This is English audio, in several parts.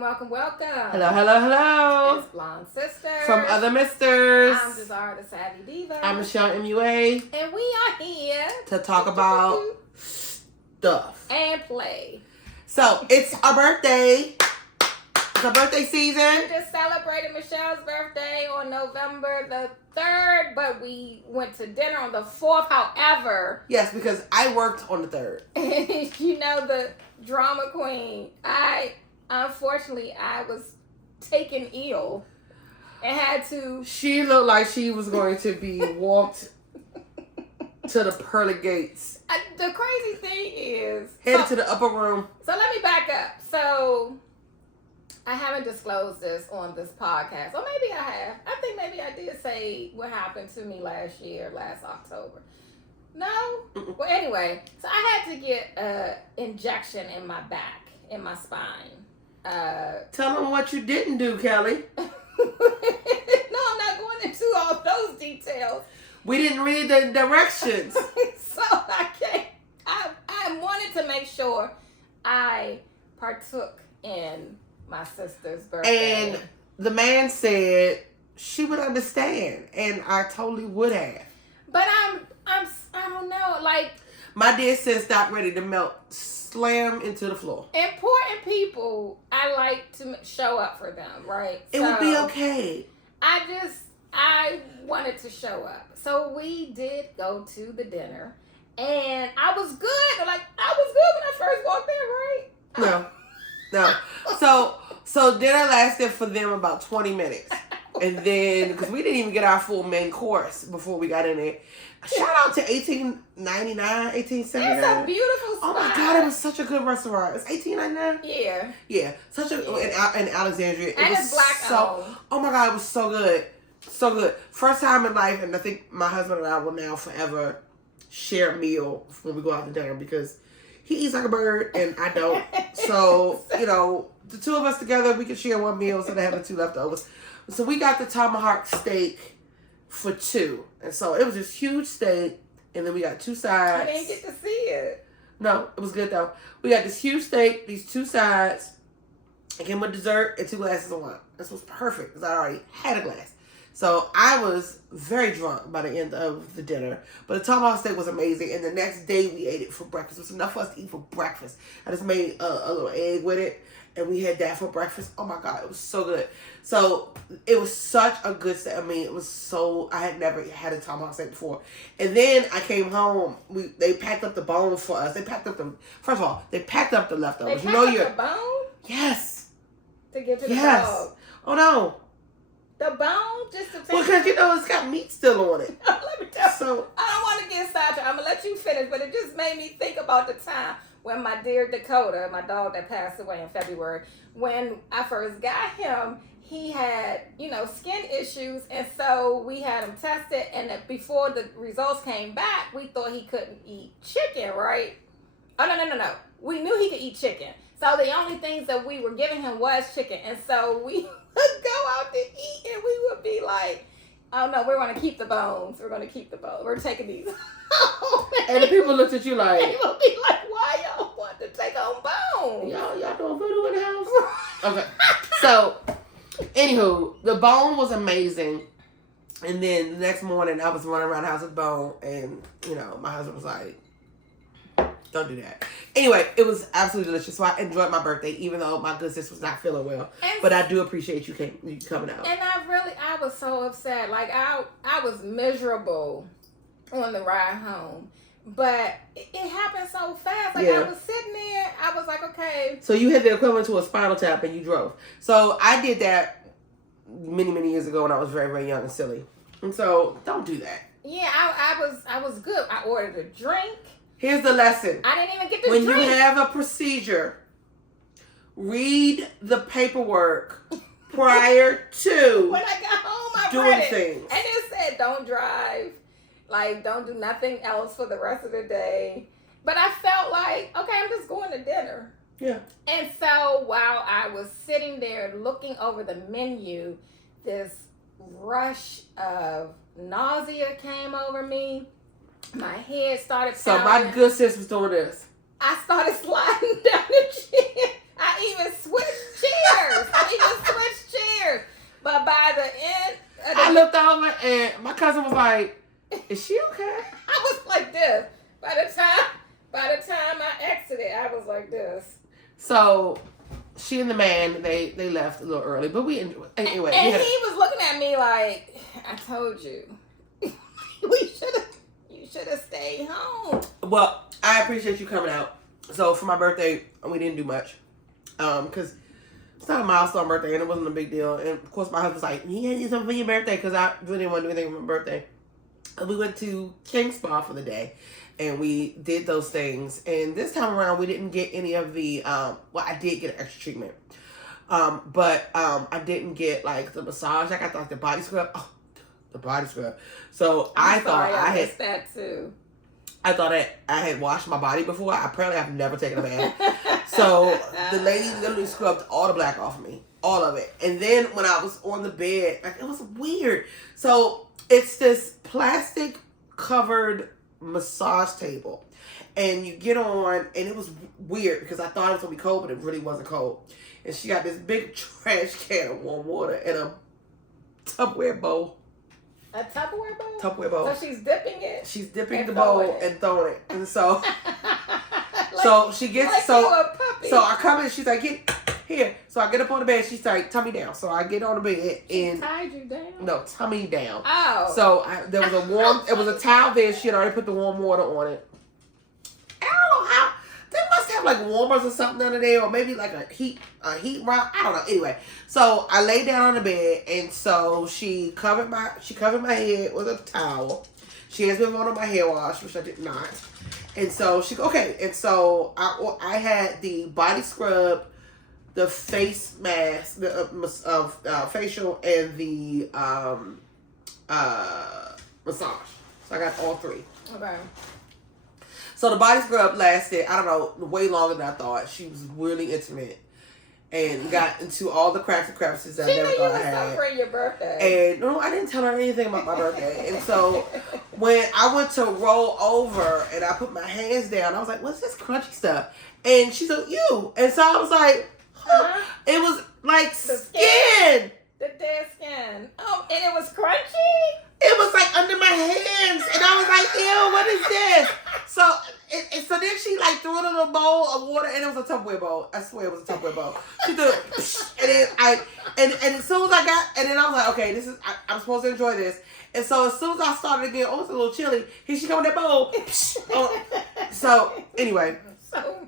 Welcome. Hello, hello, hello. It's Blonde Sisters. From Other Misters. I'm Desire the Savvy Diva. I'm Michelle MUA. And we are here to talk about stuff. and play. So, it's our birthday. It's our birthday season. We just celebrated Michelle's birthday on November the 3rd, but we went to dinner on the 4th. However, yes, because I worked on the 3rd. you know, the drama queen, Unfortunately, I was taken ill and had to... She looked like she was going to be walked to the pearly gates. The crazy thing is... Headed to the upper room. So let me back up. So, I haven't disclosed this on this podcast. Or maybe I have. I think maybe I did say what happened to me last October. No? Mm-mm. Well, anyway. So, I had to get an injection in my back, in my spine. Tell them what you didn't do, Kelly. No, I'm not going into all those details. We didn't read the directions. So I can't. I wanted to make sure I partook in my sister's birthday. And the man said she would understand, and I totally would have. But I don't know, like... My dear sis got ready to melt, slam into the floor. Important people, I like to show up for them, right? It would be okay. I wanted to show up. So we did go to the dinner, and I was good. Like, I was good when I first walked in, right? No. So dinner lasted for them about 20 minutes. And then, because we didn't even get our full main course before we got in there. Shout out to 1899, 1879. It's a beautiful spot. Oh my God, it was such a good restaurant. It's 1899? Yeah. Yeah. Such a, in Alexandria. And it's black owned. Oh my God, it was so good. So good. First time in life, and I think my husband and I will now forever share a meal when we go out to dinner because he eats like a bird and I don't. So, you know, the two of us together, we can share one meal instead of having two leftovers. So we got the tomahawk steak for two. And so it was this huge steak, and then we got two sides. I didn't get to see it. No, it was good though. We got this huge steak, these two sides. It came with dessert and 2 glasses of wine. This was perfect because I already had a glass. So I was very drunk by the end of the dinner. But the tomahawk steak was amazing. And the next day we ate it for breakfast. It was enough for us to eat for breakfast. I just made a little egg with it. And we had that for breakfast. Oh my God, it was so good. So it was such a good steak. I mean, it was so, I had never had a tomahawk steak before. And then I came home. They packed up the bone for us. They packed up first of all, they packed up the leftovers. They packed up the bone? Yes. To give to the dog. Oh no. The bone? Just to take... Well, because, you know, it's got meat still on it. Let me tell you. So, I don't want to get sidetracked. I'm going to let you finish, but it just made me think about the time when my dear Dakota, my dog that passed away in February, when I first got him, he had, you know, skin issues, and so we had him tested, and before the results came back, we thought he couldn't eat chicken, right? Oh, no. We knew he could eat chicken. So the only things that we were giving him was chicken, and so we would go out to eat, and we would be like, oh no, we're going to keep the bones. We're taking these home. And the people looked at you like... They would be like, why y'all want to take home bones? Y'all doing voodoo in the house? Okay. So, anywho, the bone was amazing. And then the next morning, I was running around the house with bone. And, you know, my husband was like, don't do that. Anyway, it was absolutely delicious. So I enjoyed my birthday, even though my good sis was not feeling well. But I do appreciate you coming out. And I was so upset. Like, I was miserable on the ride home. But it happened so fast. Like, I was sitting there. I was like, okay. So you had the equivalent to a spinal tap and you drove. So I did that many, many years ago when I was very, very young and silly. And so don't do that. Yeah, I was good. I ordered a drink. Here's the lesson. I didn't even get to drink. When you have a procedure, read the paperwork prior to when I got home, I doing read it. things. And it said, don't drive. Like, don't do nothing else for the rest of the day. But I felt like, okay, I'm just going to dinner. Yeah. And so while I was sitting there looking over the menu, this rush of nausea came over me. My head started So pounding. my good sis was doing this. I started sliding down the chair. I even switched chairs. looked over and my cousin was like, "Is she okay?" I was like this. By the time I exited, I was like this. So she and the man, they left a little early, but we enjoyed. Anyway, and he was looking at me like, "I told you, you should have stayed home." Well, I appreciate you coming out. So for my birthday, we didn't do much, because it's not a milestone birthday and it wasn't a big deal. And of course, my husband's like, "You gotta do something for your birthday," because I really didn't want to do anything for my birthday. And we went to King Spa for the day, and we did those things. And this time around, we didn't get any of the. Well, I did get an extra treatment, but I didn't get like the massage. I got like the body scrub. Oh, the body scrub. So I thought I missed that too. I thought I had washed my body before. Apparently, I've never taken a bath. So the lady literally scrubbed all the black off of me, all of it. And then when I was on the bed, like, it was weird. So it's this plastic covered massage table, and you get on, and it was weird because I thought it was gonna be cold, but it really wasn't cold. And she got this big trash can of warm water and a Tupperware bowl. A Tupperware bowl? Tupperware bowl. So she's dipping it? She's dipping the bowl and throwing it. And so like, so she gets like so you a puppy. So I come in, she's like, "Get here." So I get up on the bed, she's like, "Tummy down." So I get on the bed and she tied you down? no, tummy down. Oh. So there was it was a towel there, she had already put the warm water on it. I don't know how. They must have like warmers or something under there, or maybe like a heat rod. I don't know. Anyway, so I lay down on the bed, and so she covered my head with a towel. She has been on my hair wash, which I did not. And so and so I had the body scrub, the face mask, the facial, and the massage. So I got all three. Okay. So the body scrub lasted, I don't know, way longer than I thought. She was really intimate and got into all the cracks and crevices that I never thought I had. Celebrating your birthday. And no, I didn't tell her anything about my birthday. And so when I went to roll over and I put my hands down, I was like, "What's this crunchy stuff?" And she said, "You." And so I was like, huh. It was like the skin. The dead skin. Oh, and it was crunchy? It was like under my hands, and I was like, "Ew, what is this?" So then she like threw it in a bowl of water, and it was a Tupperware bowl. I swear it was a Tupperware bowl. She threw it, and then and as soon as I got, and then I was like, "Okay, this is I'm supposed to enjoy this." And so as soon as I started again, oh, it's a little chilly. Here she come with that bowl. So anyway. So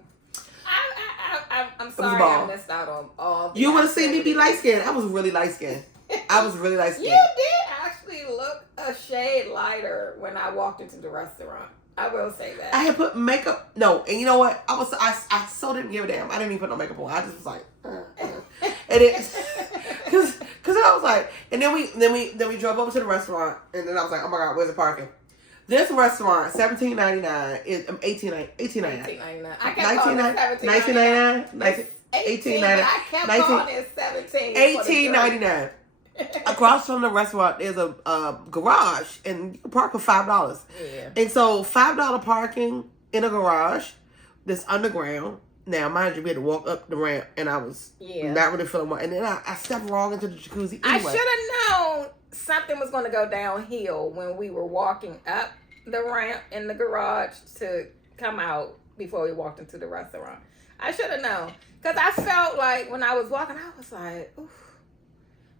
I'm sorry I missed out on all. You would have seen me be light skinned. I was really light skinned. I was really light skinned. You did actually look a shade lighter when I walked into the restaurant. I will say that. I had put makeup. No, and you know what? I so didn't give a damn. I didn't even put no makeup on. I just was like, and it, cause I was like, and then we drove over to the restaurant, and then I was like, "Oh my God, where's the parking?" This restaurant, $17.99 is $18.99. I kept calling it $19.99. $18.99. I kept calling it $17. $18.99. Across from the restaurant, there's a garage, and you can park for $5. Yeah. And so $5 parking in a garage that's underground. Now, mind you, we had to walk up the ramp, and I was not really feeling well. And then I stepped wrong into the jacuzzi. Anyway. I should have known something was going to go downhill when we were walking up the ramp in the garage to come out before we walked into the restaurant. I should have known. Because I felt like when I was walking, I was like, oof.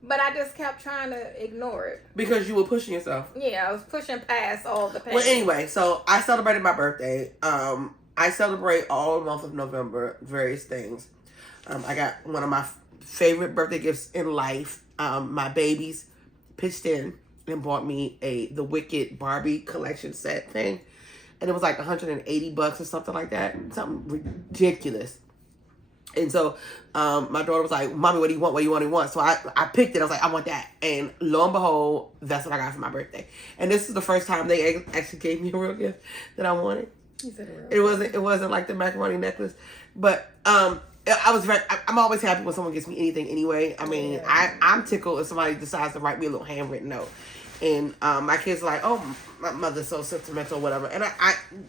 But I just kept trying to ignore it. Because you were pushing yourself. Yeah, I was pushing past all the pain. Well, anyway, so I celebrated my birthday. I celebrate all month of November, various things. I got one of my favorite birthday gifts in life. My babies pitched in and bought me the Wicked Barbie collection set thing. And it was like $180 or something like that. Something ridiculous. And so my daughter was like, "Mommy, what do you want? What do you want? What do you want?" So I picked it. I was like, "I want that." And lo and behold, that's what I got for my birthday. And this is the first time they actually gave me a real gift that I wanted. You said a real It wasn't like the macaroni necklace, but I'm always happy when someone gets me anything anyway. I mean, I'm tickled if somebody decides to write me a little handwritten note. And my kids are like, "Oh, my mother's so sentimental," whatever. And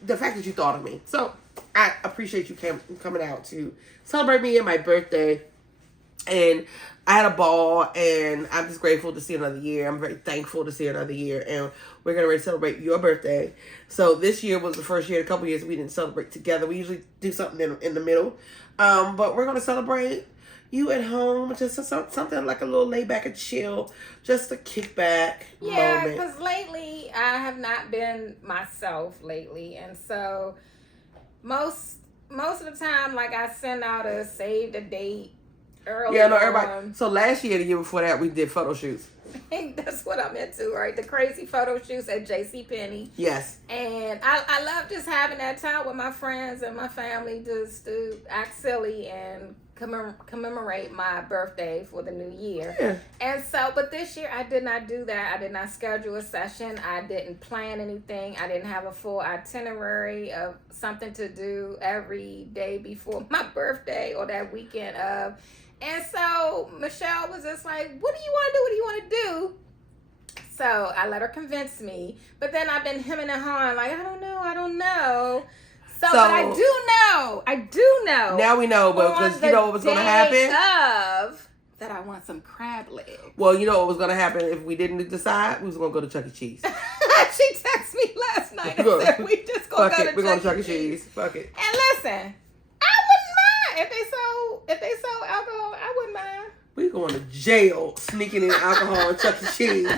the fact that you thought of me. So I appreciate you coming out to celebrate me and my birthday. And I had a ball, and I'm just grateful to see another year. I'm very thankful to see another year, and we're going to celebrate your birthday. So this year was the first year in a couple years we didn't celebrate together. We usually do something in the middle. But we're going to celebrate you at home, just something like a little lay back and chill, just a kickback moment. Yeah, because lately I have not been myself lately, and so most of the time, like, I send out a save the date early. Yeah, no, everybody. So last year, the year before that, we did photo shoots. That's what I'm into, right? The crazy photo shoots at JCPenney. Yes. And I love just having that time with my friends and my family, just to act silly and commemorate my birthday for the new year. Yeah. And so, but this year I did not do that. I did not schedule a session. I didn't plan anything. I didn't have a full itinerary of something to do every day before my birthday or that weekend of. And so Michelle was just like, what do you want to do? What do you want to do? So I let her convince me. But then I've been hemming and hawing, like, I don't know. So, but I do know. Now we know, but because you know what was going to happen? That I want some crab legs. Well, you know what was going to happen if we didn't decide? We was going to go to Chuck E. Cheese. She texted me last night and said we just going to go to Chuck E. Cheese. We're going to Chuck E. Cheese. Fuck it. And listen, I wouldn't mind if they sold alcohol. I wouldn't mind. We going to jail sneaking in alcohol at Chuck E. Cheese.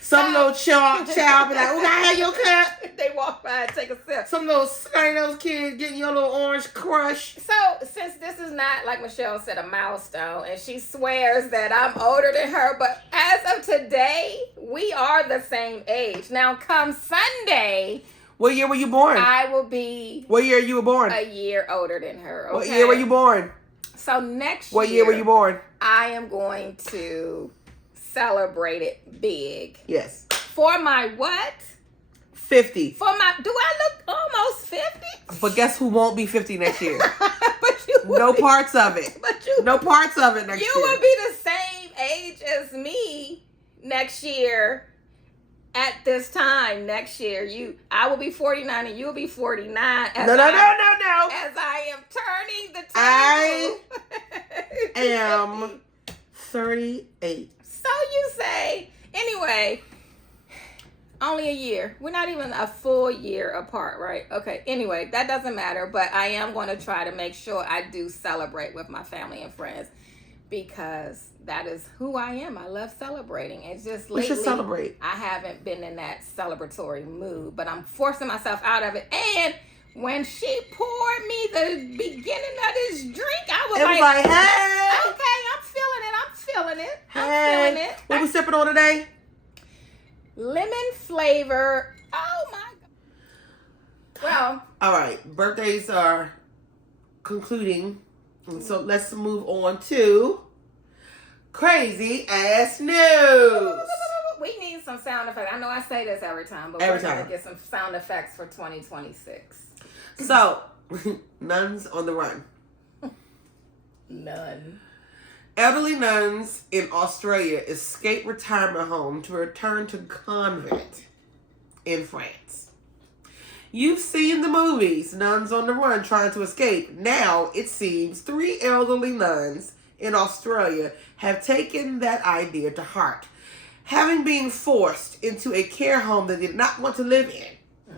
Some little child be like, oh, I have your cup. They walk by and take a sip. Some little scary nose kids getting your little orange crush. So, since this is not, like Michelle said, a milestone, and she swears that I'm older than her, but as of today, we are the same age. Now, come Sunday... What year were you born? I will be... What year you were born? A year older than her, okay? What year were you born? So, next year... What year were you born? I am going to celebrate it big. Yes. For my what? 50. For my... Do I look almost 50? But guess who won't be 50 next year? But you no parts of it. But you... No parts of it next year. You will be the same age as me next year. At this time next year, I will be 49 and you will be 49. No. As I am turning the table. I am 38. So you say. Anyway, only a year. We're not even a full year apart, right? Okay, anyway, that doesn't matter. But I am going to try to make sure I do celebrate with my family and friends. Because that is who I am. I love celebrating. It's just lately, we should celebrate. I haven't been in that celebratory mood, but I'm forcing myself out of it. And when she poured me the beginning of this drink, I was like, hey. Okay, I'm feeling it. What we sipping on today? Lemon flavor. Oh my God. Well. All right. Birthdays are concluding. And so let's move on to crazy ass news. We need some sound effects. I know I say this every time, but we're going to get some sound effects for 2026. So, nuns on the run. None. Elderly nuns in Australia escape retirement home to return to convent in France. You've seen the movies, Nuns on the Run trying to escape. Now, it seems 3 elderly nuns in Australia have taken that idea to heart, having been forced into a care home they did not want to live in.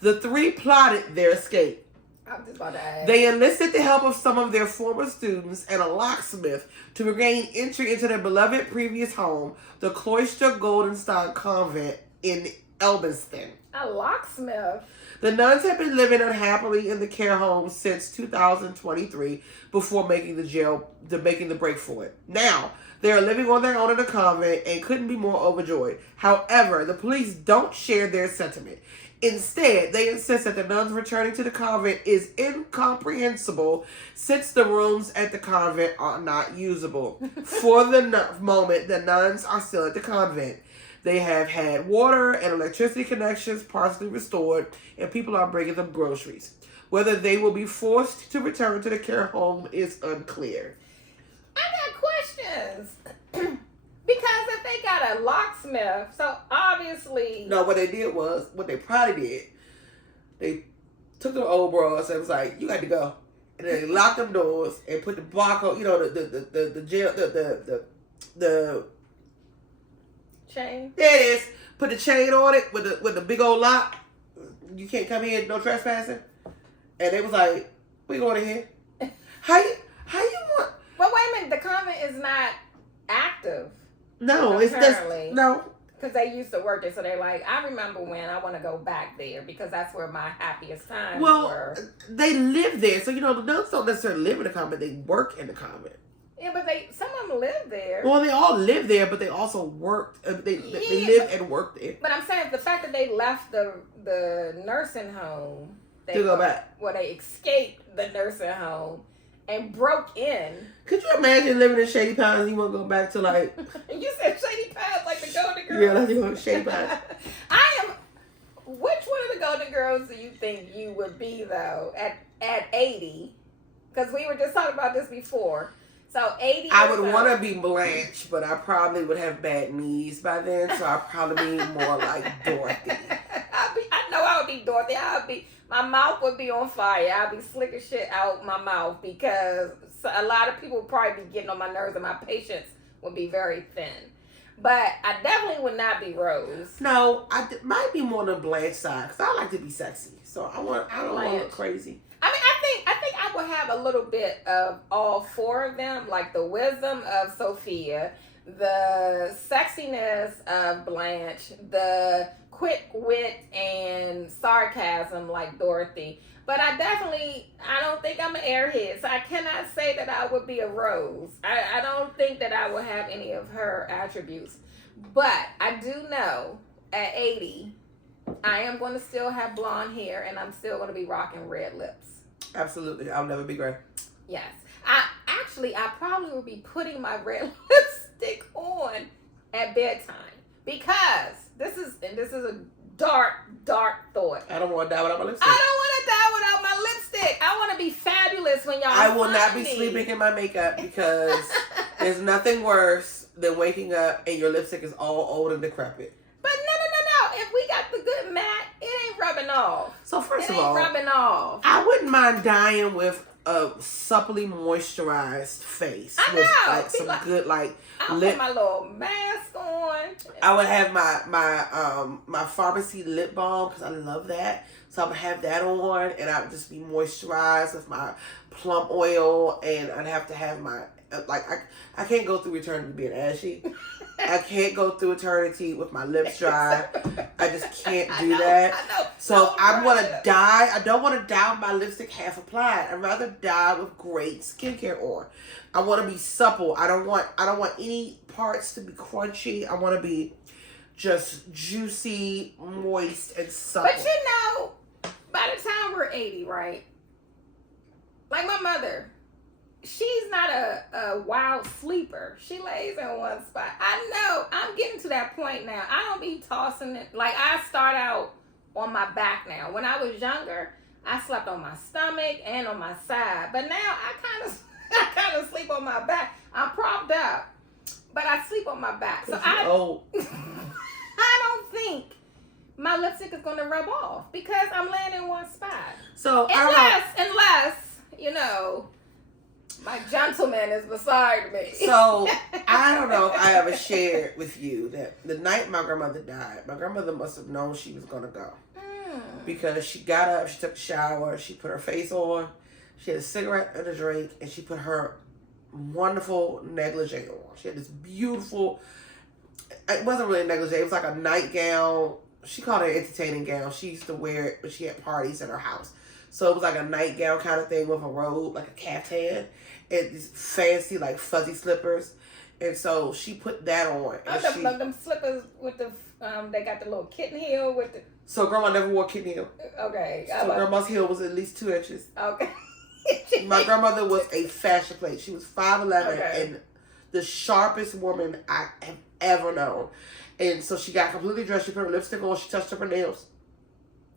The 3 plotted their escape. I was just about to ask. They enlisted the help of some of their former students and a locksmith to regain entry into their beloved previous home, the Cloister Goldenstein Convent in Elbiston. A locksmith? The nuns have been living unhappily in the care home since 2023 before making the break for it. Now, they are living on their own in the convent and couldn't be more overjoyed. However, the police don't share their sentiment. Instead, they insist that the nuns returning to the convent is incomprehensible since the rooms at the convent are not usable. For the moment, the nuns are still at the convent. They have had water and electricity connections partially restored, and people are bringing them groceries. Whether they will be forced to return to the care home is unclear. I got questions. Because if they got a locksmith, so obviously... No, what they probably did, they took the old bras and was like, you got to go. and then they locked them doors and put the barcode, the jail, the chain. There it is. Put the chain on it with the big old lock. You can't come here, no trespassing. And they was like, we going in here. How you want? Well, wait a minute. The convent is not active. No, apparently. It's no. Because they used to work there, so they're like, I remember when I want to go back there because that's where my happiest times were. They live there, so the nuns don't necessarily live in the convent. They work in the convent. Yeah, but some of them live there. Well, they all live there, but they also worked. They live and work there. But I'm saying the fact that they left the nursing home to go back. Well, they escaped the nursing home and broke in. Could you imagine living in Shady Pines and you want to go back to like... You said Shady Pines like the Golden Girls? Yeah, like you want Shady Pines. Which one of the Golden Girls do you think you would be, though, at 80? Because we were just talking about this before. So 80. I would want to be Blanche, but I probably would have bad knees by then, so I'd probably be more like Dorothy. I know I would be Dorothy. My mouth would be on fire. I'd be slicking shit out my mouth because a lot of people would probably be getting on my nerves and my patience would be very thin. But I definitely would not be Rose. No, might be more on the Blanche side because I like to be sexy. So I don't want to look crazy. I mean, I think I would have a little bit of all four of them, like the wisdom of Sophia, the sexiness of Blanche, the quick wit and sarcasm like Dorothy. But I don't think I'm an airhead, so I cannot say that I would be a Rose. I don't think that I would have any of her attributes. But I do know at 80, I am going to still have blonde hair and I'm still going to be rocking red lips. Absolutely. I'll never be gray. Yes. I probably will be putting my red lipstick on at bedtime because this is a dark thought. I don't want to die without my lipstick. I don't want to die without my lipstick. I want to be fabulous when y'all I will not be me. sleeping in my makeup because there's nothing worse than waking up and your lipstick is all old and decrepit. But no. If we got the good matte, it ain't rubbing off. So first of all, rubbing off. I wouldn't mind dying with a supplely moisturized face. I with know. like some good I'll lip. put my little mask on. I would have my pharmacy lip balm because I love that. So I would have that on, and I would just be moisturized with my plum oil, and I'd have to have my I can't go through eternity being ashy. I can't go through eternity with my lips dry. I just can't do that. I know. So I want to die. I don't want to die with my lipstick half applied. I'd rather die with great skincare on. I want to be supple. I don't want any parts to be crunchy. I want to be just juicy, moist, and supple. But by the time we're 80, right? Like my mother. She's not a wild sleeper. She lays in one spot. I know. I'm getting to that point now. I don't be tossing it. Like, I start out on my back now. When I was younger, I slept on my stomach and on my side. But now, I kind of sleep on my back. I'm propped up. But I sleep on my back. So I don't think my lipstick is going to rub off because I'm laying in one spot. So Unless, my gentleman is beside me. So, I don't know if I ever shared with you that the night my grandmother died, my grandmother must have known she was going to go. Because she got up, she took a shower, she put her face on, she had a cigarette and a drink, and she put her wonderful negligee on. She had this beautiful, it wasn't really a negligee, it was like a nightgown. She called it an entertaining gown. She used to wear it when she had parties at her house. So it was like a nightgown kind of thing with a robe, like a caftan, and these fancy, like, fuzzy slippers. And so she put that on. And them slippers with the, they got the little kitten heel with the... So grandma never wore kitten heel. Okay. So grandma's heel was at least 2 inches. Okay. My grandmother was a fashion plate. She was 5'11", and the sharpest woman I have ever known. And so she got completely dressed. She put her lipstick on. She touched up her nails.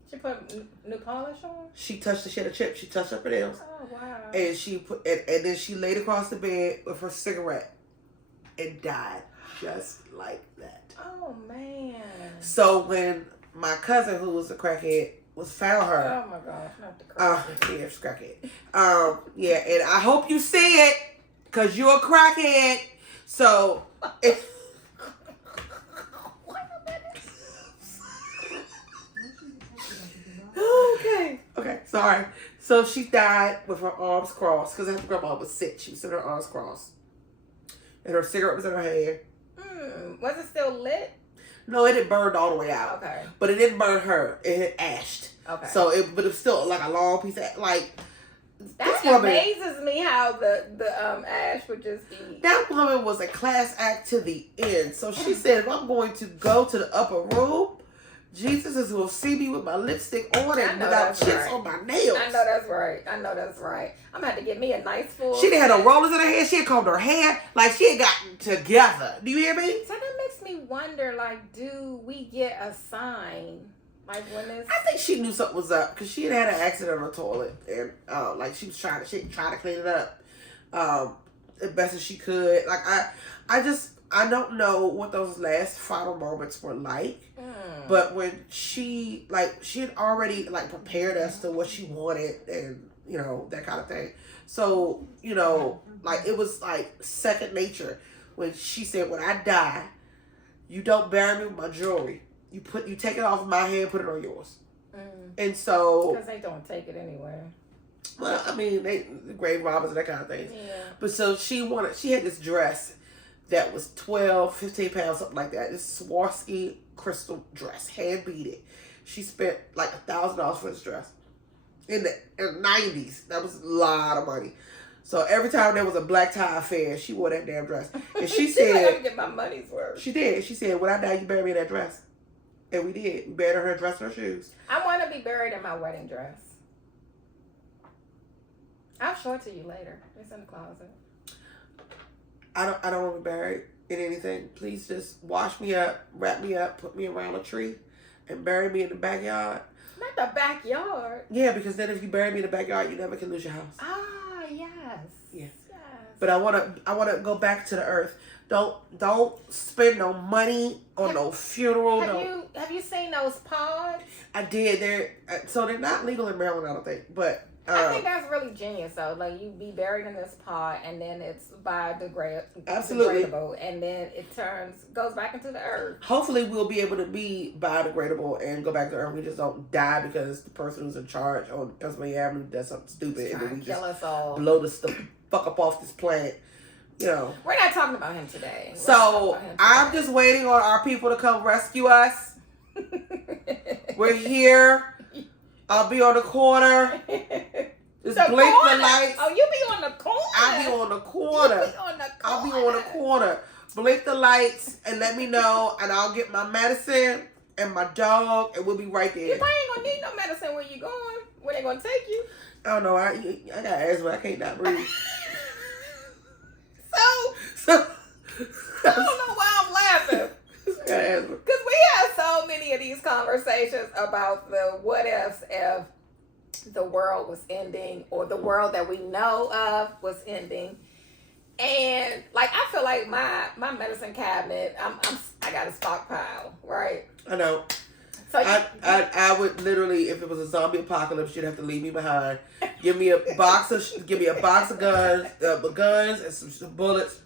She put new polish on? She touched the shit of chip. She touched up her nails. Oh, wow. And she put and then she laid across the bed with her cigarette and died just like that. Oh, man. So when my cousin, who was a crackhead, found her. Oh my gosh, not the crackhead. Yeah, crackhead. Yeah, and I hope you see it, cause you're a crackhead. So. Okay, sorry. So she died with her arms crossed because her grandma was sick. She was in her arms crossed, and her cigarette was in her hand. Was it still lit? No, it had burned all the way out. Okay. But it didn't burn her. It had ashed. Okay. So but it was still like a long piece of like. That amazes me how the ash would just be. That woman was a class act to the end. So she said, if I'm going to go to the upper room, Jesus is going to see me with my lipstick on and without chips on my nails. I know that's right. I'm going to have to get me a nice full. She didn't have no rollers in her hair. She had combed her hair. Like, she had gotten together. Do you hear me? So that makes me wonder, like, do we get a sign? Like, when it's... I think she knew something was up because she had an accident on the toilet. And, like, she was trying to clean it up as best as she could. Like, I don't know what those last final moments were like. But when she had already, like, prepared us to what she wanted and, you know, that kind of thing. So, you know, like, it was, like, second nature when she said, when I die, you don't bury me with my jewelry. You take it off my head, put it on yours. And so... Because they don't take it anywhere. Well, I mean, the grave robbers and that kind of thing. Yeah. But so she had this dress that was 12, 15 pounds, something like that. This Swarovski crystal dress, hand beaded. She spent like $1,000 for this dress. In the 90s. That was a lot of money. So every time there was a black tie affair, she wore that damn dress. And she said... I gotta get my money's worth. She did. She said, when I die, you bury me in that dress. And we did. We buried her dress and her shoes. I want to be buried in my wedding dress. I'll show it to you later. It's in the closet. I don't want to be buried in anything. Please just wash me up, wrap me up, put me around a tree, and bury me in the backyard. Not the backyard. Yeah, because then if you bury me in the backyard, you never can lose your house. Ah, yes. Yeah. Yes. But I wanna go back to the earth. Don't spend no money on no funeral. Have you seen those pods? I did. They're not legal in Maryland, I don't think. But I think that's really genius, though. Like, you be buried in this pod, and then it's Absolutely. biodegradable, and then it goes back into the earth. Hopefully, we'll be able to be biodegradable and go back to earth. We just don't die because the person who's in charge on Pennsylvania Avenue does something stupid, and then we just us all. blow the fuck up off this planet. You know. We're not talking about him today. So I'm just waiting on our people to come rescue us. We're here. I'll be on the corner. Just blink the lights. Oh, you be on the corner. I'll be on the corner. You be on the corner. I'll be on the corner. Blink the lights and let me know, and I'll get my medicine and my dog, and we'll be right there. You probably ain't gonna need no medicine where you going. Where they gonna take you? I don't know. I got asthma. I can't not breathe. So I don't know why I'm laughing. Because we have so many of these conversations about the what ifs if the world was ending or the world that we know of was ending. And like, I feel like my medicine cabinet, I got a stockpile, right? I know. So I would literally, if it was a zombie apocalypse, you'd have to leave me behind. Give me a box of guns and some bullets.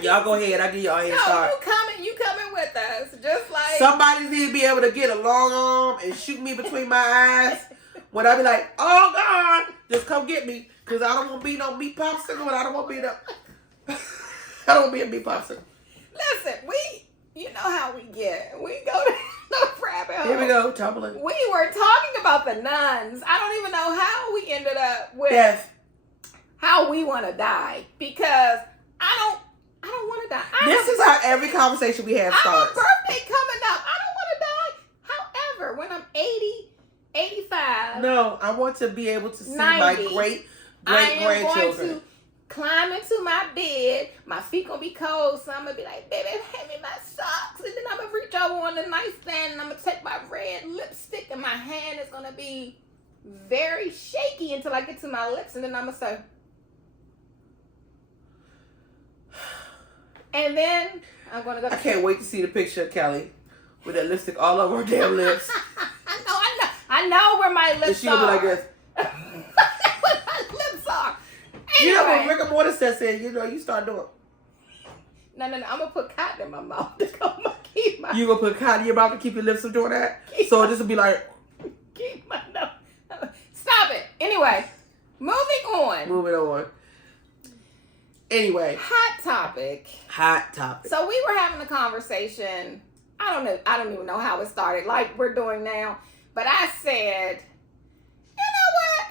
Y'all go ahead. I'll give y'all a head start. You coming with us. Just like... Somebody need to be able to get a long arm and shoot me between my eyes. When I be like, oh, God, just come get me. Because I don't want to be no meat popsicle, and I don't want to be I don't want to be a meat popsicle. Listen, you know how we get. We go to the rabbit hole. Here we go, tumbling. We were talking about the nuns. I don't even know how we ended up with death. How we want to die. Because I don't want to die. This is how every conversation we have starts. I have a birthday coming up. I don't want to die. However, when I'm 80, 85. No, I want to be able to see 90, my great grandchildren. I am going to climb into my bed. My feet going to be cold. So I'm going to be like, baby, hand me my socks. And then I'm going to reach over on the nightstand and I'm going to take my red lipstick and my hand is going to be very shaky until I get to my lips. And then I'm going to say... And then I'm going to go to... I can't wait to see the picture of Kelly with that lipstick all over her damn lips. I I know where my lips She gonna are. be like this. Where my lips are. Anyway. You know what Rick and Morty says, you start doing. No. I'm gonna put cotton in my mouth to keep my. You gonna put cotton in your mouth to keep your lips from doing that? Keep So this will be like. Keep my nose. Stop it. Anyway, moving on. Moving on. Anyway. Hot topic. So we were having a conversation. I don't know. I don't even know how it started. Like we're doing now. But I said, you know what?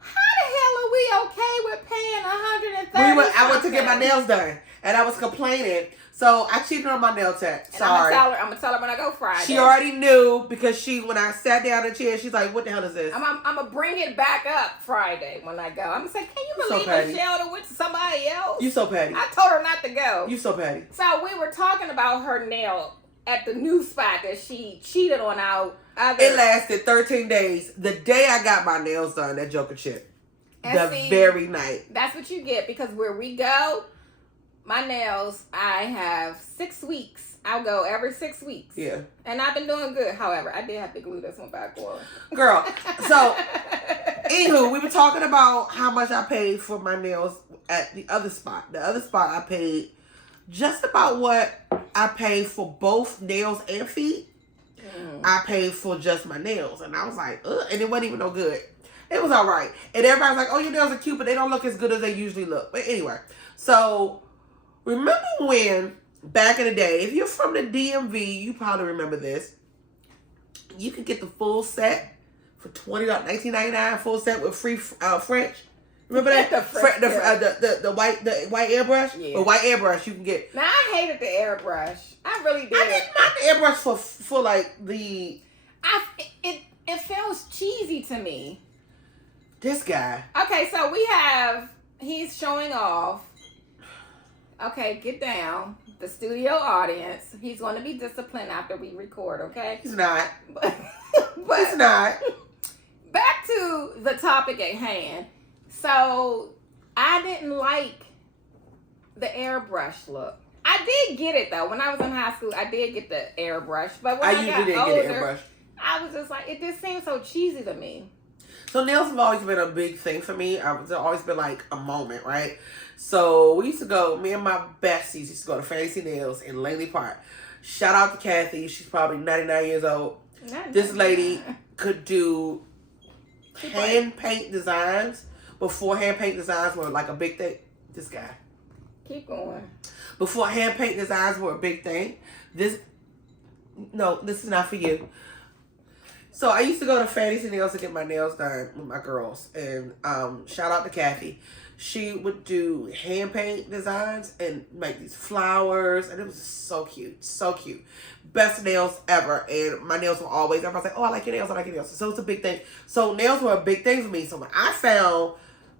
How the hell are we okay with paying $130? I went to get my nails done, and I was complaining. So I cheated on my nail tech. Sorry. I'm gonna tell her when I go Friday. She already knew because when I sat down in the chair, she's like, "What the hell is this?" I'm gonna bring it back up Friday when I go. I'm gonna say, "Can you believe Michelle went to somebody else?" You so petty. I told her not to go. You so petty. So we were talking about her nail at the new spot that she cheated on out. It lasted 13 days. The day I got my nails done, that joker chipped. Very night. That's what you get because where we go, my nails, I have 6 weeks. I'll go every 6 weeks. Yeah. And I've been doing good. However, I did have to glue this one back on. Girl. So, anywho, we were talking about how much I paid for my nails at the other spot. The other spot I paid just about what I paid for both nails and feet. I paid for just my nails. And I was like, ugh. And it wasn't even no good. It was all right. And everybody's like, oh, your nails are cute, but they don't look as good as they usually look. But anyway, so remember when back in the day, if you're from the DMV, you probably remember this. You could get the full set for $20, $19.99, full set with free French. Remember that? the white airbrush? Yeah. The white airbrush you can get. Now, I hated the airbrush. I really did. I didn't mind the airbrush for like the... It feels cheesy to me. This guy. Okay, so he's showing off. Okay, get down. The studio audience. He's going to be disciplined after we record, okay? He's not. But he's not. Back to the topic at hand. So, I didn't like the airbrush look. I did get it, though. When I was in high school, I did get the airbrush. But when I got older, I was just like, it just seemed so cheesy to me. So nails have always been a big thing for me. It's always been like a moment, right? So we used to go, me and my besties used to go to Fancy Nails in Langley Park. Shout out to Kathy. She's probably 99 years old. This lady could do hand paint designs before hand paint designs were like a big thing. This guy. Keep going. Before hand paint designs were a big thing. This is not for you. So I used to go to Fancy Nails to get my nails done with my girls. And shout out to Kathy. She would do hand paint designs and make these flowers. And it was so cute. So cute. Best nails ever. And my nails were always, everybody's like, oh, I like your nails. I like your nails. So it's a big thing. So nails were a big thing for me. So when I found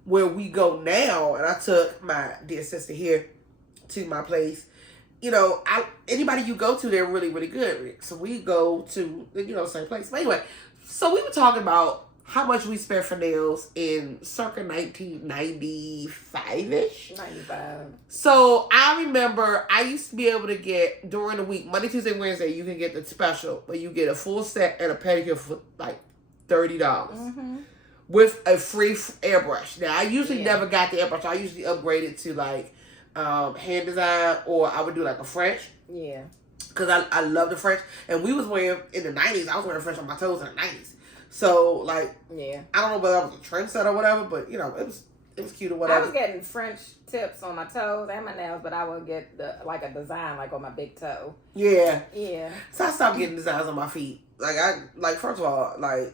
where we go now, and I took my dear sister here to my place, you know, anybody you go to, they're really, really good. So we go to, the same place. But anyway, so we were talking about how much we spent for nails in circa 1995-ish. 95. So I remember I used to be able to get, during the week, Monday, Tuesday, Wednesday, you can get the special, where you get a full set and a pedicure for like $30. Mm-hmm. With a free airbrush. Now, I usually never got the airbrush. I usually upgraded to like hand design, or I would do like a French. Yeah. Because I love the French. And we was wearing, in the 90s, I was wearing French on my toes in the 90s. So, like, yeah. I don't know whether I was a trendsetter or whatever, but, it was cute or whatever. I was getting French tips on my toes and my nails, but I would get a design like on my big toe. Yeah. Yeah. So I stopped getting designs on my feet. First of all, I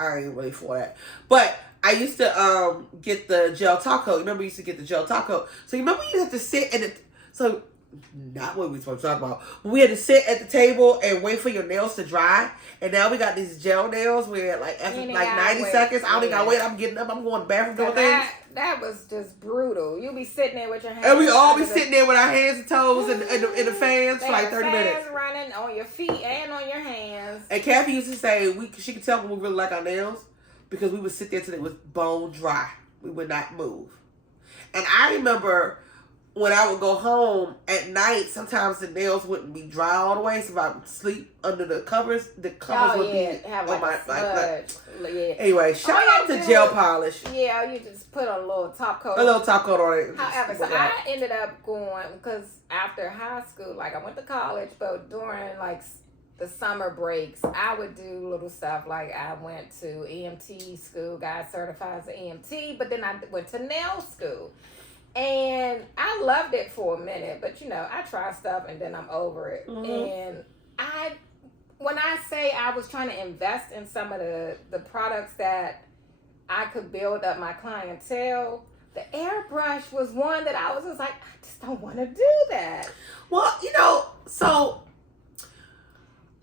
ain't really for that. But I used to get the gel top coat. Remember, we used to get the gel top coat. So you remember you had to sit so not what we supposed to talk about. We had to sit at the table and wait for your nails to dry. And now we got these gel nails where after 90 seconds, I don't think I wait. I'm getting up. I'm going to the bathroom doing things. That was just brutal. You be sitting there with your hands. And we all be sitting there with our hands and toes and the fans for like 30 minutes. Fans running on your feet and on your hands. And Kathy used to say she could tell when we really like our nails because we would sit there till it was bone dry. We would not move. And I remember when I would go home at night, sometimes the nails wouldn't be dry all the way. So if I would sleep under the covers would be have on like my a smudge. Yeah. Anyway, shout out to gel polish. Yeah, you just put a little top coat. A little top coat on it. However, so I ended up going, because after high school, like I went to college, but during like the summer breaks, I would do little stuff. Like I went to EMT school, got certified as an EMT, but then I went to nail school. And I loved it for a minute, but I try stuff and then I'm over it. And when I say I was trying to invest in some of the products that I could build up my clientele, the airbrush was one that I was just like, I just don't want to do that. Well, so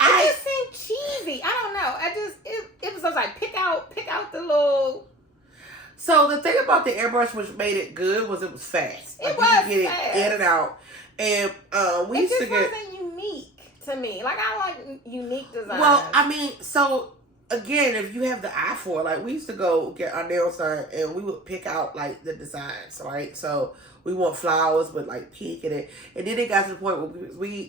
it just seemed cheesy. I don't know. It was just like pick out the little. So the thing about the airbrush which made it good was it was fast. It like was you could get fast. it in and out. And we used to get. It just wasn't unique to me. Like I like unique designs. Well, I mean, so again, if you have the eye for it, like we used to go get our nails done and we would pick out like the designs, right? So we want flowers with like pink in it, and then it got to the point where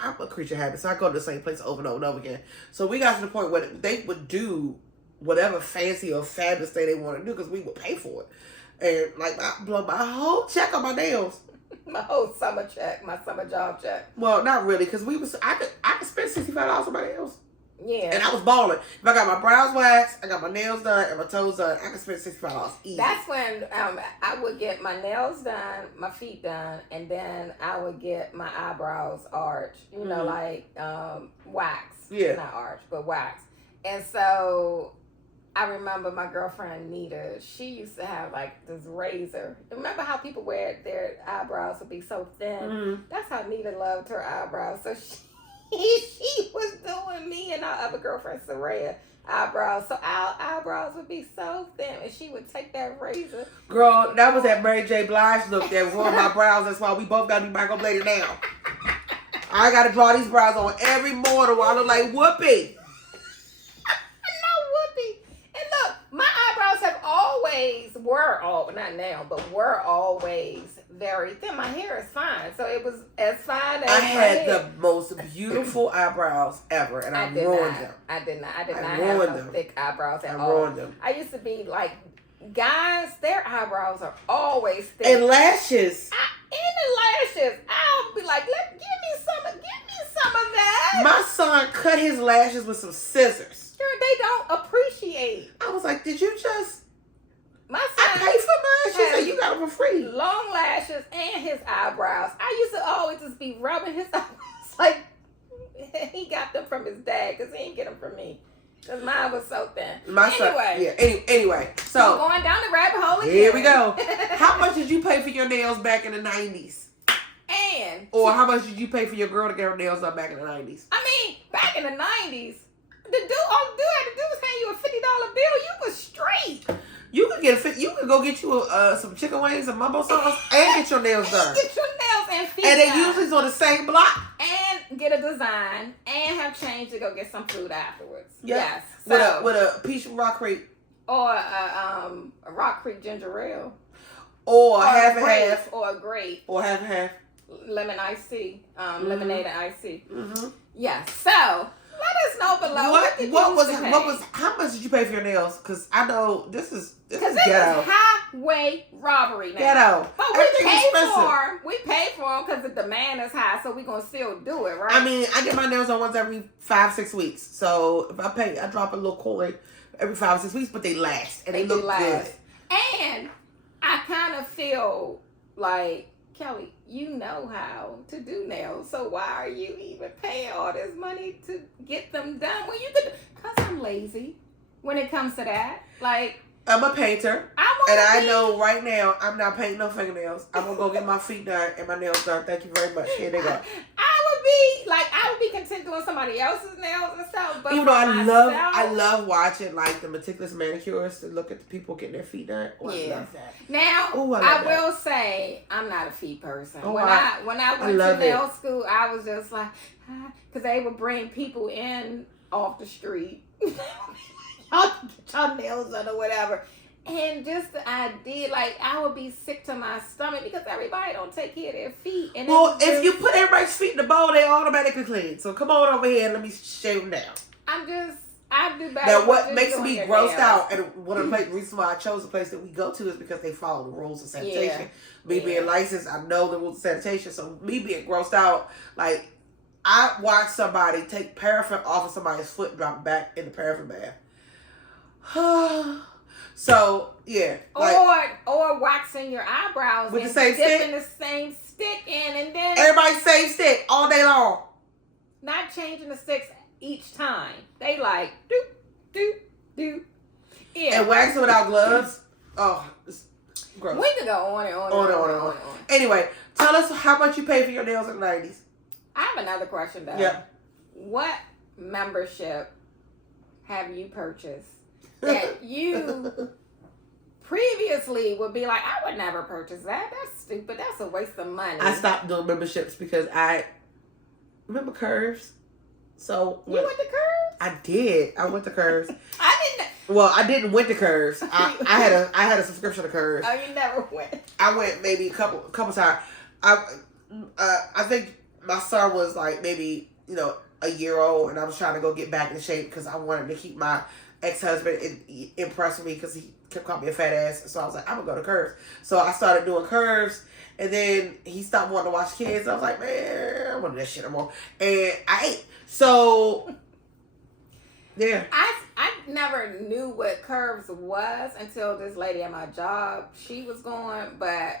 I'm a creature of habit, so I go to the same place over and over and over again. So we got to the point where they would do whatever fancy or fabulous thing they want to do because we would pay for it. And like I blow my whole check on my nails. My whole summer check, my summer job check. Well, not really, because I could spend $65 on my nails. Yeah. And I was balling. If I got my brows waxed, I got my nails done, and my toes done, I could spend $65 easy. That's when I would get my nails done, my feet done, and then I would get my eyebrows arched. Like wax. Yeah. Not arch, but wax. And so I remember my girlfriend Nita, she used to have like this razor. Remember how people wear their eyebrows would be so thin? Mm-hmm. That's how Nita loved her eyebrows. So she was doing me and our other girlfriend Soraya eyebrows. So our eyebrows would be so thin, and she would take that razor. Girl, that was that Mary J. Blige look that ruined my brows. That's why we both got to be microbladed now. I got to draw these brows on every morning while I look like Whoopi. My eyebrows were always very thin. My hair is fine, so it was as fine as I had the most beautiful eyebrows ever, and I ruined them. I did not have thick eyebrows at all. I ruined them. I used to be like, guys, their eyebrows are always thick. And lashes. And the lashes. I'll be like, give me some of that. My son cut his lashes with some scissors. Sure, they don't appreciate. I was like, did you just... My son I paid for mine. She said, you got them for free. Long lashes and his eyebrows. I used to always just be rubbing his eyebrows like he got them from his dad, because he didn't get them from me. Because mine was so thin. Anyway. So going down the rabbit hole again. Here we go. How much did you pay for your nails back in the 90s? Or how much did you pay for your girl to get her nails done back in the 90s? I mean, back in the 90s, all the dude had to do was hand you a $50 bill. You was straight. You could go get you some chicken wings and mumbo sauce and get your nails done. Get your nails and feet And they done. usually on the same block. And get a design and have change to go get some food afterwards. Yep. Yes. So, with a peach Rock Creek. Or a Rock Creek ginger ale. Or half and half. Or a grape. Or half and half. Lemon iced tea. Lemonade and iced tea. Mm-hmm. Yes. So let us know below. How much did you pay for your nails? Because I know this is because ghetto. This is highway robbery now. Ghetto. But we pay for them because the demand is high, so we're gonna still do it, right? I mean, I get my nails done once every 5-6 weeks. So if I drop a little coin every 5 or 6 weeks, but they last and they look good. And I kind of feel like, Kelly, you know how to do nails, so why are you even paying all this money to get them done when you could? Because I'm lazy when it comes to that. Like, I'm a painter, I know right now I'm not painting no fingernails. I'm gonna go get my feet done and my nails done. Thank you very much. Here they go. I would be content doing somebody else's nails and stuff. But even though I love watching like the meticulous manicurists to look at the people getting their feet done. Oh, yeah. I love that. Now, I will say I'm not a feet person. When I went to nail school, I was just like, because they would bring people in off the street. Y'all get your nails done or whatever. And just the idea, like, I would be sick to my stomach because everybody don't take care of their feet. And well, if you put everybody's feet in the bowl, they automatically clean. So come on over here and let me shave them down. I do better. Now, what makes me grossed out, and one of the reasons why I chose the place that we go to is because they follow the rules of sanitation. Yeah. Me being licensed, I know the rules of sanitation. So me being grossed out, like, I watched somebody take paraffin off of somebody's foot and drop it back in the paraffin bath. So, yeah. Like, or waxing your eyebrows with and the same dipping stick? the same stick in, and then Everybody same stick all day long. not changing the sticks each time. They like, doop, doop, doop. Yeah. And waxing without gloves. Oh, it's gross. We could go on and on. Anyway, tell us how much you paid for your nails in the 90s. I have another question, though. Yeah. What membership have you purchased that you previously would be like, I would never purchase that. That's stupid. That's a waste of money. I stopped doing memberships because I remember Curves. So you went to Curves? I did. I went to Curves. I didn't. Well, I didn't went to Curves. I had a subscription to Curves. Oh, you never went. I went maybe a couple times. I think my son was like maybe a year old, and I was trying to go get back in shape because I wanted to keep my ex-husband impressed with me because he kept calling me a fat ass. So I was like, I'm gonna go to Curves. So I started doing Curves, and then he stopped wanting to watch kids. I was like, man, I don't want to do that shit no more. And I ate. So yeah. I never knew what Curves was until this lady at my job, she was going, but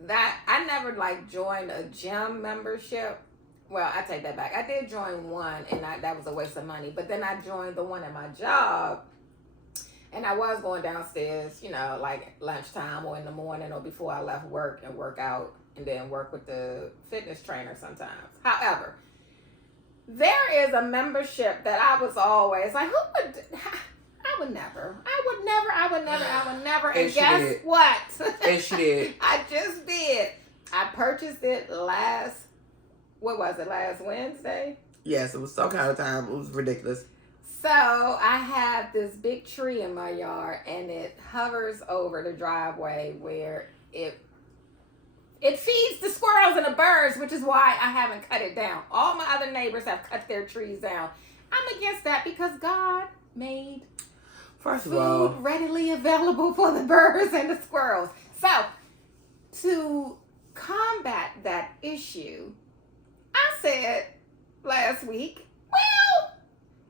that I never like joined a gym membership. Well, I take that back. I did join one, and that was a waste of money. But then I joined the one at my job, and I was going downstairs, like lunchtime or in the morning or before I left work and work out, and then work with the fitness trainer sometimes. However, there is a membership that I was always like, I would never. And guess what? And she did. I just did. I purchased it last Wednesday? Yes, it was some kind of time. It was ridiculous. So I have this big tree in my yard, and it hovers over the driveway where it feeds the squirrels and the birds, which is why I haven't cut it down. All my other neighbors have cut their trees down. I'm against that because God made food readily available for the birds and the squirrels. So to combat that issue, I said last week, well,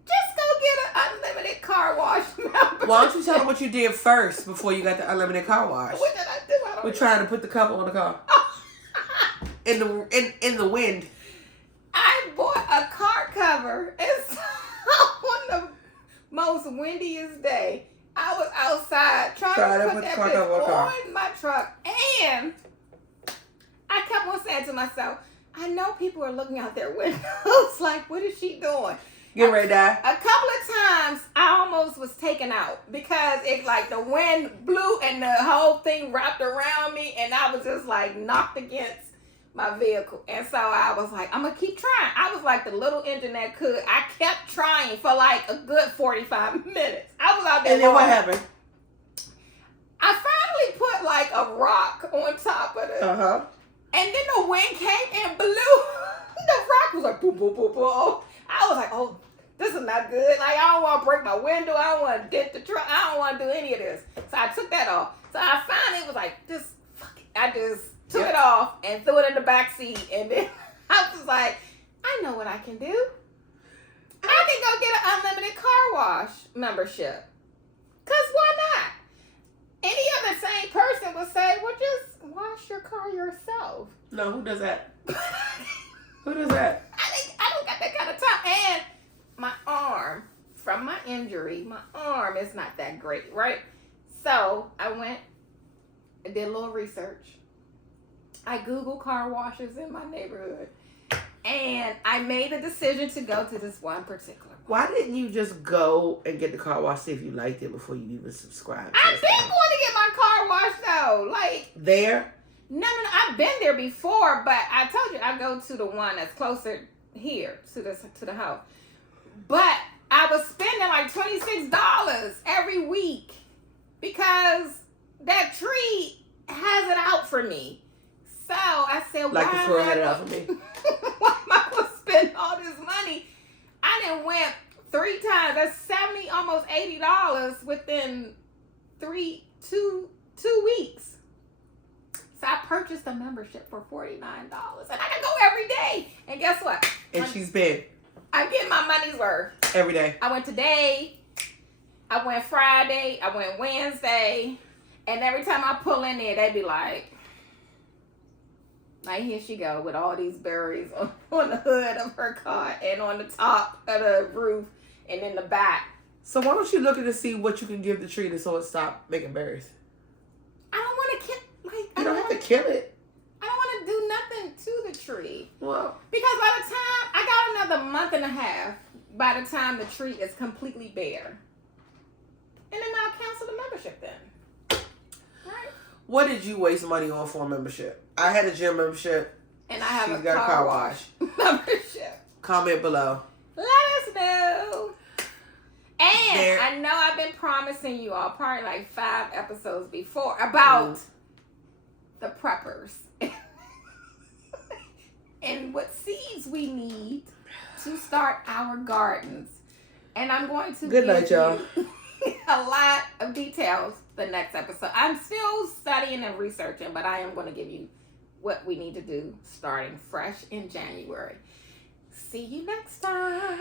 just go get an unlimited car wash membership. Why don't you tell them what you did first before you got the unlimited car wash? What did I do? We're trying to put the cover on the car. in the wind. I bought a car cover. It's on the most windiest day. I was outside trying to put that bitch on my truck, and I kept on saying to myself, I know people are looking out their windows like, what is she doing? Get ready to die. A couple of times I almost was taken out because it like the wind blew and the whole thing wrapped around me, and I was just like knocked against my vehicle. And so I was like, I'm gonna keep trying. I was like the little engine that could. I kept trying for like a good 45 minutes. I was out there. And then what happened? I finally put like a rock on top of it. Uh-huh. And then the wind came and blew. The rock was like boom, boom, boom, boom. I was like, oh, this is not good. Like, I don't want to break my window. I don't want to dent the truck. I don't want to do any of this. So I took that off. So I finally was like, fuck it. I just took it off and threw it in the back seat. And then I was like, I know what I can do. I can go get an unlimited car wash membership. Because why not? Any other sane person would say, well, just wash your car yourself. No, who does that? Who does that? I don't got that kind of time. And my arm, from my injury, my arm is not that great, right? So I went and did a little research. I Googled car washes in my neighborhood. And I made the decision to go to this one particular one. Why didn't you just go and get the car wash, see if you liked it before you even subscribed? I've been going to get my car washed though. Like there? No. I've been there before, but I told you I go to the one that's closer here to the house. But I was spending like $26 every week because that tree has it out for me. So I said, Like the why squirrel am I had it out gonna- for me. why am I going to spend all this money? I done went 3 times. That's $70, almost $80 within two weeks. So I purchased a membership for $49, and I can go every day. And guess what? And she's been I'm getting my money's worth. every day. I went today. I went Friday. I went Wednesday. And every time I pull in there, they be like, here she go with all these berries on the hood of her car and on the top of the roof and in the back. So why don't you look at to see what you can give the tree so it stop making berries? I don't want to kill. You don't have to kill it. I don't want to do nothing to the tree. Well, Because by the time I got another month and a half, by the time the tree is completely bare, and then I'll cancel the membership then. Right? what did you waste money on for a membership? I had a gym membership. And I have She's a got car wash membership. Comment below. Let us know. And There- I know I've been promising you all probably like 5 episodes before about the preppers and what seeds we need to start our gardens. And I'm going to Good night, give y'all. you a lot of details the next episode. I'm still studying and researching, but I am going to give you what we need to do starting fresh in January. See you next time.